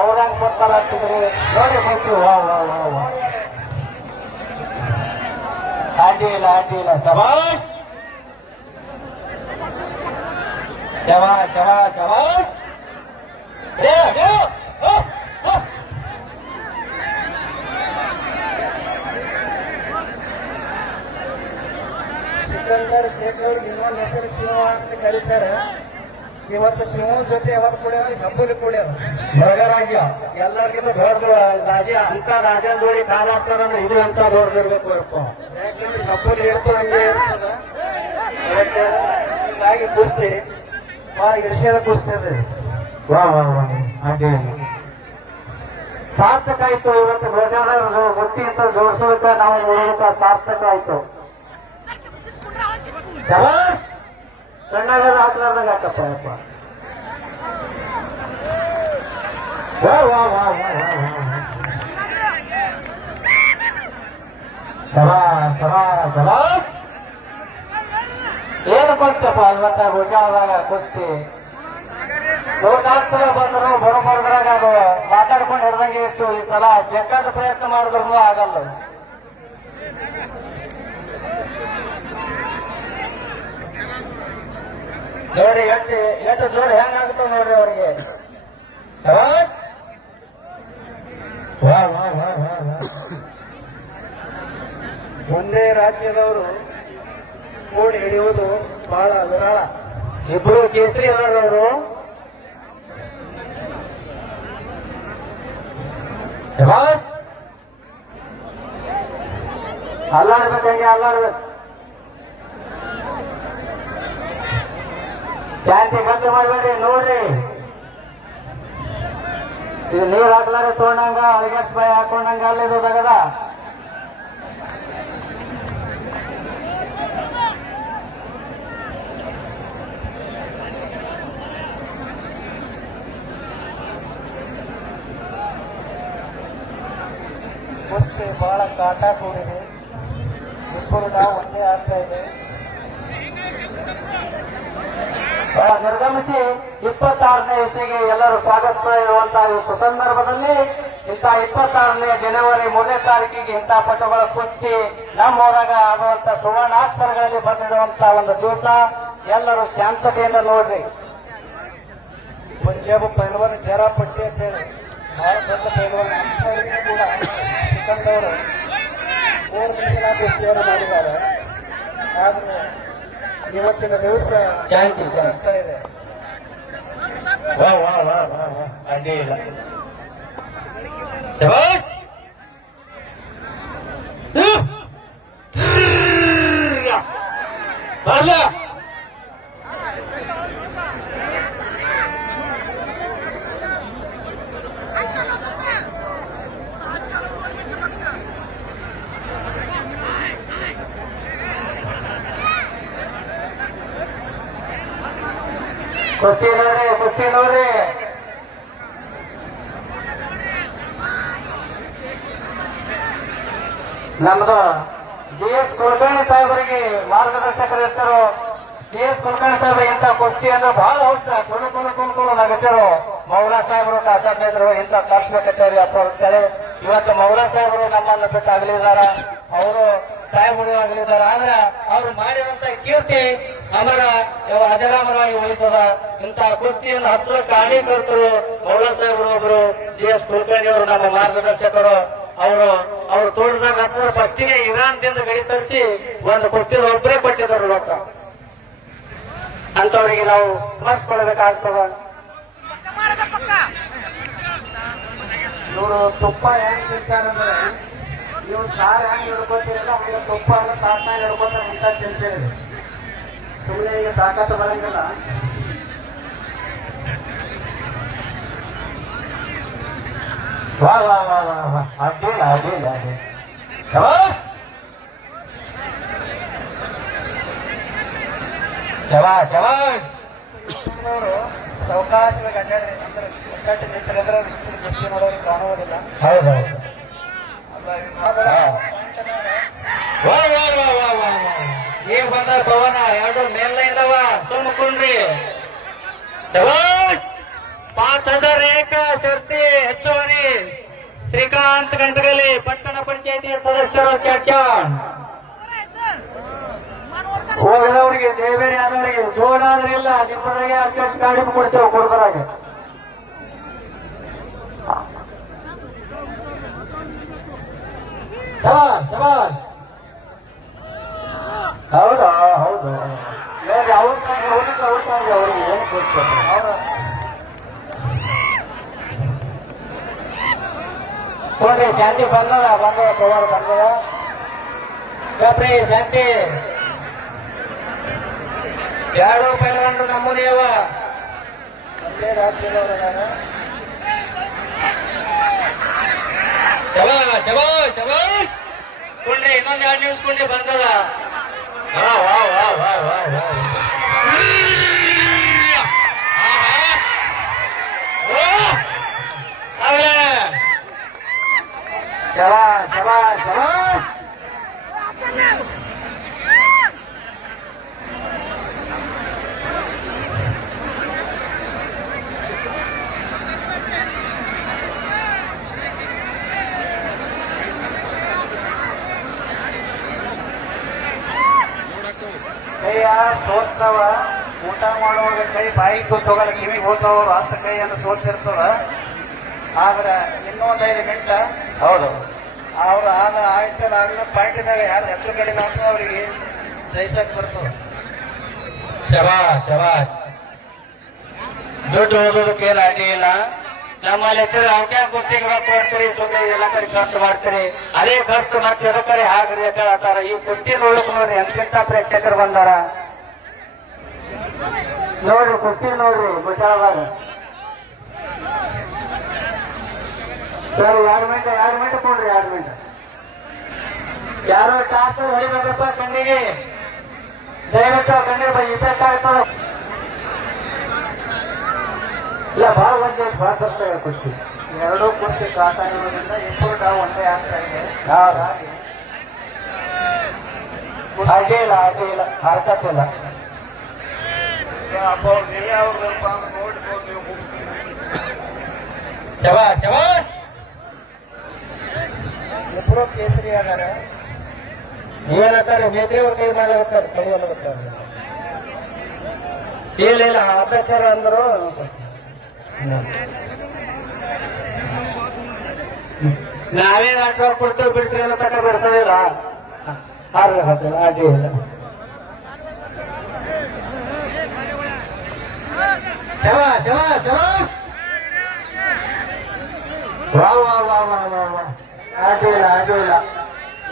ಅವ್ರಂಗ್ ಕೊಡ್ತಾರಂತಿದ್ರಿ ನೋಡಿ ಕೊಟ್ಟು ವಾ ವಾ ವಾ ವಾ ಅಡ್ಡಿಲ್ಲ ಶಬಾಷ್ ಶಬಾಷ್ ಸಿಕಂದರ್ ಶೇಖ್ ಅವ್ರಿಗೆ ಇನ್ನೊಂದು ಹೆಸರು ಶಿವ ಅಂತ ಕರೀತಾರೆ. ಇವತ್ತು ಶಿವನ ಜೊತೆ ಯಾವತ್ತು ಕುಡಿಯವ ಹಬ್ಬಲಿ ಕುಡಿಯವ ಮೃಗರಾಜ್ಯ ಎಲ್ಲರಿಗಿಂತ ದೊಡ್ಡ ರಾಜ ಅಂತ ರಾಜನ ಜೋಡಿ ಕಾಲಾಡ್ತಾರಂದ್ರೆ ಇದು ಅಂತ ದೊಡ್ಡದಿರ್ಬೇಕು. ಯಾಕಂದ್ರೆ ಹಬ್ಬಲಿ ಇರ್ತದೆ ಹಂಗೆ ಇರ್ತದ. ಹೀಗಾಗಿ ಕುಸ್ತಿ ಬಹಳ ಇರ್ಷದ ಕುಸ್ತಿ ಇದೆ. ಹಾಗೆ ಸಾರ್ಥಕ ಆಯ್ತು. ಇವತ್ತು ಧ್ವಜಾದ ಗೊತ್ತಿ ಅಂತ ಜೋಡಿಸೋದಕ್ಕೆ ನಾವು ನೋಡೋದಕ್ಕೆ ಸಾರ್ಥಕ ಆಯ್ತು. ಸಣ್ಣಾಗದ ಹಾಕ್ಲಾರ್ದಾಗ ಹಾಕಪ್ಪ ಅಪ್ಪ. ಏನು ಕೊಡ್ತಪ್ಪ ಇವತ್ತ ಗೋಚಾರದಾಗ ಕೊಡ್ತಿ ಲೋಕಾತ್ಸವ ಬಂದ್ರು ಬರೋದ್ರಾಗ ಅದು ಮಾತಾಡ್ಕೊಂಡು ಹಿಡ್ದಂಗೆ ಇತ್ತು. ಈ ಸಲ ಬೇಕಾದ ಪ್ರಯತ್ನ ಮಾಡಿದ್ರು ಆಗಲ್ಲ. ನೋಡಿ ಎಷ್ಟು ಜೋರು ಹೆಂಗಾಗುತ್ತೋ ನೋಡ್ರಿ ಅವ್ರಿಗೆ. ಒಂದೇ ರಾಜ್ಯದವರು ಕೂಡಿ ಹಿಡಿಯುವುದು ಬಹಳ ವಿರಳ. ಇಬ್ರು ಕೇಸರಿ ಅವರು ಅಲ್ಲಾಡ್ಬೇಕು, ಹೆಂಗೆ ಅಲ್ಲಾಡ್ಬೇಕು. ಶಾಂತಿ ಗಂಟೆ ಮಾಡಬೇಡಿ ನೋಡ್ರಿ. ಇದು ನೀರು ಹಾಕ್ಲಾರೆ ತೊಗೊಂಡಂಗ ಅಳಗ್ಯಾಸ್ ಬಾಯಿ ಹಾಕೊಂಡಂಗ ಅಲ್ಲೇ ಬೇಕಾಗದ. ಕುಸ್ತಿ ಬಹಳ ಕಾಟ ಕೂಡಿದೆ. ಇಬ್ಬರು ನಾವು ಒಂದೇ ಆಗ್ತಾ ಇದೆ. ನಿರ್ಗಮಿಸಿ 26ನೇ ಇಸೆಗೆ ಎಲ್ಲರೂ ಸ್ವಾಗತ ಇರುವಂತಹ ಸಂದರ್ಭದಲ್ಲಿ ಇಂಥ 26ನೇ ಜನವರಿ 1ನೇ ತಾರೀಕಿಗೆ ಇಂಥ ಪಟುಗಳ ಕುಸ್ತಿ ನಮ್ಮೂರಾಗ ಆಗುವಂತ ಸುವರ್ಣಾಕ್ಷರಗಳಲ್ಲಿ ಬಂದಿಡುವಂತ ಒಂದು ದಿವಸ. ಎಲ್ಲರೂ ಶಾಂತತೆಯಿಂದ ನೋಡ್ರಿ. ಪಂಜಾಬ್ ಪೈಲ್ವಾನ್ ಜರಾ ಪಟ್ಟಿ ಅಂತ ಹೇಳಿ ಬಹಳ ದೊಡ್ಡ ಪೈಲ್ವಾನ್ ಕೂಡ ಸಿಕ್ಕಂದವರು 3 ದಿನ ಕುಸ್ತಿಯನ್ನು ಮಾಡಿದ್ದಾರೆ. ಆದ್ರೆ ಇವತ್ತಿನ ದಿವಸ ಶಾಂತಿ ಇದೆ. ಅಡ್ಡಿಲ್ಲ. ಬರಲ ಕುಸ್ತಿ ನೋಡ್ರಿ. ನಮ್ದು GS ಕುಲಕರ್ಣಿ ಸಾಹೇಬರಿಗೆ ಮಾರ್ಗದರ್ಶಕರು ಇರ್ತಾರೋ. GS ಕುಲಕರ್ಣಿ ಸಾಹೇಬ್ರಿಗೆ ಇಂಥ ಕುಸ್ತಿ ಅಂದ್ರೆ ಬಹಳ ಔಷಧ ಕುಣುಕೊಂಡು ನಗತ್ತಾರೋ. ಮೌಲಾ ಸಾಹೇಬರು ಕಾಸಾದ್ರು ಇಂಥ ಕರ್ಸ್ಬೇಕತ್ತೇವ್ರಿ ಅಪ್ಪ ಅಂತೇಳಿ. ಇವತ್ತು ಮೌಲಾ ಸಾಹೇಬರು ನಮ್ಮನ್ನು ಬಿಟ್ಟು ಆಗಲಿದಾರ, ಅವರು ಸಾಹೇಬರು ಆಗಲಿದಾರ. ಆದ್ರೆ ಅವ್ರು ಮಾಡಿದಂತ ಕೀರ್ತಿ ಅಮರ ಅಜರಾಮರಾಗಿ ಉಳಿತದ. ಇಂಥ ಕುಸ್ತಿಯನ್ನು ಹಚ್ಚಲಕ್ಕ ಕಾರಣೀಕರ್ತರು ಮೌಲಾ ಸಾಹೇಬರು ಒಬ್ರು. GS ಕುಲಕರ್ಣಿ ಅವರು ನಮ್ಮ ಮಾರ್ಗದರ್ಶಕರು. ಅವರು ತೋಟದಾಗ ಹತ್ತಿರ ಫಸ್ಟಿಗೆ ಇರಾನ್ದಿಂದ ಗಡಿ ತರಿಸಿ ಒಂದು ಕುಸ್ತಿ ಒಬ್ಬರೇ ಕೊಟ್ಟಿದ್ರು ರೊಕ್ಕ. ಅಂತವರಿಗೆ ನಾವು ಸ್ಮರಿಸ್ಕೊಳ್ಬೇಕಾಗ್ತದ. ಇವರು ತುಪ್ಪ ಹೆಂಗ್ ತಿಂತಾರಂದ್ರೆ ಇವ್ರು ಸಾರು ಹೆಂಗ್ ಹಿಡ್ಕೋತಿರಲ್ಲ ಹಂಗ ತುಪ್ಪ ಎಲ್ಲ ತಾಟ್ನಾಗ ಹಿಡ್ಕೋತಾರೆ ಅಂತ ತಿಂತೇವೆ. ಸುಮ್ಮನೆ ಈಗ ತಾಕತ್ತು ಬರಂಗಿಲ್ಲ. ಅಡ್ಡಿಲ್ಲ. ಸಾವಕಾಶವಾಗಿ ಅಡ್ಡಾಡ್ರಿ ಅಂದ್ರೆ ಒಗ್ಗಟ್ಟು ನಿಂತರೆ ಕುಸ್ತಿ ನೋಡೋರಿಗೆ ಕಾಣುವುದಿಲ್ಲ. ಹೌದೌದು. ಈಗ ಬಂದ ಪವನ 2 ಮೇಲ್ನೈದವ ಸುಮ್ಮಕೊಂಡ್ರಿ. 5000 ಏಕ ಶರ್ತಿ ಶ್ರೀಕಾಂತ್ ಗಂಟಗಲಿ ಪಟ್ಟಣ ಪಂಚಾಯತಿ ಸದಸ್ಯರು ಚರ್ಚಾ ಹೋಗದವರಿಗೆ ದೇವೇರಿ ಆದವರಿಗೆ ಜೋಡಾದ್ರಿಲ್ಲ ನಿಮ್ಮವರಿಗೆ ಅರ್ಚರ್ಸ್ ಕಾರ್ಡ್ ಕೊಡ್ತೇವೆ ಕೊಡ್ಬರಾಗ ಹೌದಾ ಹೌದು ಅವ್ರಿಗೆ ಏನು ಕೊಡ್ತಾರೆ ನೋಡ್ರಿ ಶಾಂತಿ ಬಂದದ ಪವರ್ ಬಂದದ ಕಬ್ರಿ ಶಾಂತಿ ಎರಡು ಪೈಲವಾನರು ನಮ್ಮನೆಯವ ಒಂದೇ ರಾಜ್ಯದವರ ಶಬಾಷ್ ಕೊಂಡ್ರಿ ಇನ್ನೊಂದು 2 ನಿಮಿಷ ಕೊಂಡ್ರಿ ಬಂದದ ಶಬಾಷ್ ಕೈಯ ಸೋತ್ನವ ಊಟ ಮಾಡುವಾಗ ಕೈ ಬಾಯಿ ಕೂತೋಗಲ್ಲ ಕಿವಿಗೆ ಹೋಗ್ತಾವ ರಾಷ್ಟ್ರ ಕೈ ಅಂತ ಸೋತಿರ್ತದ ಆದ್ರೆ ಇನ್ನೊಂದು 5 ಮಿನಿಟ್ ಹೌದು ಅವ್ರು ಆಗ್ಲ ಪಾಯಿಂಟ್ನಾಗ ಯಾರು ಹೆಸರು ಕಡಿಮೆ ಆಗ್ತದ ಅವ್ರಿಗೆ ಜಯಿಸಕ್ ಬರ್ತದ ಶಬಾಷ್ ದುಡ್ಡು ಓದೋದಕ್ಕೆ ಏನು ಅಡ್ಡಿ ಇಲ್ಲ ನಮ್ಮಲ್ಲಿ ಅವ್ಕೆ ಗುರ್ತಿಗೆ ಕೊಡ್ತೀರಿ ಸುಮ್ಮನೆ ಎಲ್ಲ ಕಡೆ ಖರ್ಚು ಮಾಡ್ತೀರಿ ಅದೇ ಖರ್ಚು ಮತ್ತೆ ಎದಕ್ಕರೆ ಹಾಕ್ರಿ ಹೇಳ್ತಾರ ಈ ಕುರ್ತಿ ನೋಡಕ್ ನೋಡ್ರಿ ಎಂತೆಂತ ಪ್ರೇಕ್ಷಕರು ಬಂದಾರ ನೋಡ್ರಿ ಕುರ್ತಿ ನೋಡ್ರಿ ಗುಜರಾದಾಗ ಸರ್ 2 ಮಿನಿಟ್ ಕೊಡ್ರಿ 2 ಮಿನಿಟ್ ಯಾರೋ ಟಾಸ್ ಹೊಡಿಬೇಕಪ್ಪ ಕಣ್ಣಿಗೆ ದಯವಿಟ್ಟು ಕಣ್ಣಿಗೆ ಇಬೇಕಾಗ್ತದ ಇಲ್ಲ ಭಾಳ ಒಂದೇ ಭಾಳ ಕಷ್ಟ ಕುರ್ತಿ 2 ಕುರ್ತಿ ಕಾಟ ಇರೋದ್ರಿಂದ ಇಬ್ಬರು ನಾವು ಒಂದೇ ಆಗ್ತಾ ಇದೆ ಅಡ್ಡಿ ಇಲ್ಲ ಹರ್ಕತ್ ಇಲ್ಲ ನೀವೇ ಅವ್ರದಪ್ಪ ನೋಡ್ಬೋದು ನೀವು ಮುಗಿಸಿ ಶಬಾಷ್ ಇಬ್ಬರು ಕೇಸರಿ ಆದಾರೆ ಏನಂತಾರೆ ಮೇತ್ರಿ ಅವ್ರ ಕೈ ಮಾಡ್ಲಾಗತ್ತಾರೆ ಕೈಯಲ್ಲಾಗತ್ತಾರೆ ಇಲ್ಲ ಅಭ್ಯಾಸರ ಅಂದರು ನಾವೇ ನಾಟಕ ಕೊಡ್ತೇವೆ ಬಿಡಿಸ್ರಿ ಅನ್ನೋ ತಕ್ಕ ಬಿಡಿಸೋದಿಲ್ಲ ಅಡ್ಡಿ ಇಲ್ಲ ಶಬಾಷ್ ಅಡ್ಡಿ ಇಲ್ಲ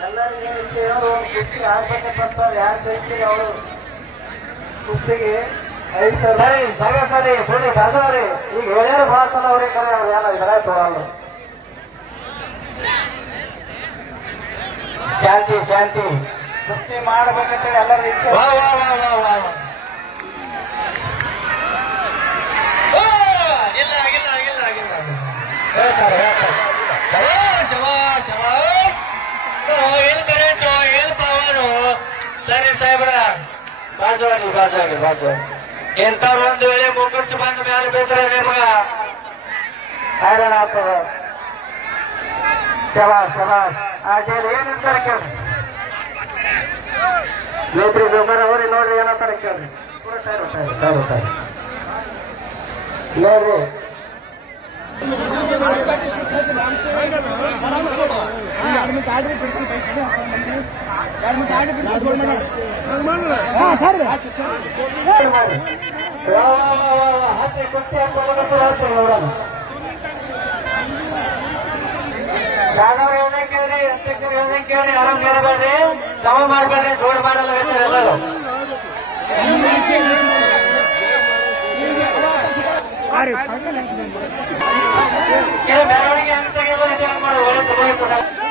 ಎಲ್ಲರಿಗೆ ಒಂದು ಕುಸ್ತಿ ಆಗ್ಬೇಕಪ್ಪ ಅಂತಾರೆ ಯಾರು ಜಯಿಸ್ತೀರಿ ಅವರು ಕುಸ್ತಿಗೆ 5,000 ಸರಿ ಬರ್ದವ್ರಿ ಈಗ ಹೇಳ್ಯಾರ ಭಾಳ ಸಲ ಅವ್ರಿಗೆ ಕರೆ ಅವ್ರು ಎಲ್ಲ ಇದ್ರ ತಗೊಳ್ಳು ಶಾಂತಿ ಕುಸ್ತಿ ಮಾಡ್ಬೇಕಂತ ಎಲ್ಲರ ಇಚ್ಛೆ ಹೇಳ್ತಾರೆ ಏನು ಕರೆಂಟು ಏನು ಪವರು ಸರಿ ಸಾಹೇಬ್ರ ಬಾಜುವಾರಿ ಇಂಥವ್ರು ಒಂದು ವೇಳೆ ಮುಗುಡ್ಸಿ ಬಂದ ಮೇಲೆ ಬೇಕಾದ್ರೆ ನಿಮಗ ಹೈರಾಣ ಆಗ್ತದ ಶಬಾಷ್ ಅಡ್ಡಿಯಲ್ಲಿ ಏನಂತಾರೆ ಕೇಳ್ರಿ ಮೇತ್ರಿ ಜೋಕರ್ ಅವ್ರಿ ನೋಡ್ರಿ ಏನಂತಾರೆ ಕೇಳ್ರಿ ನೋಡ್ರಿ ಶಾಣವ್ರು ಹೇಳ್ದಂಗೆ ಕೇಳ್ರಿ ಅಧ್ಯಕ್ಷರು ಹೇಳ್ದಂಗೆ ಕೇಳ್ರಿ ಆರಾಮ್ ಕೇಳಬೇಡ್ರಿ ಸಮ ಮಾಡ್ಬೇಡ್ರಿ ಜೋಡ್ ಮಾಡಲ್ಲ ಎಲ್ಲರೂ ಮೆರವಣಿಗೆ ಅಂತ ಒಳ್ಳೆ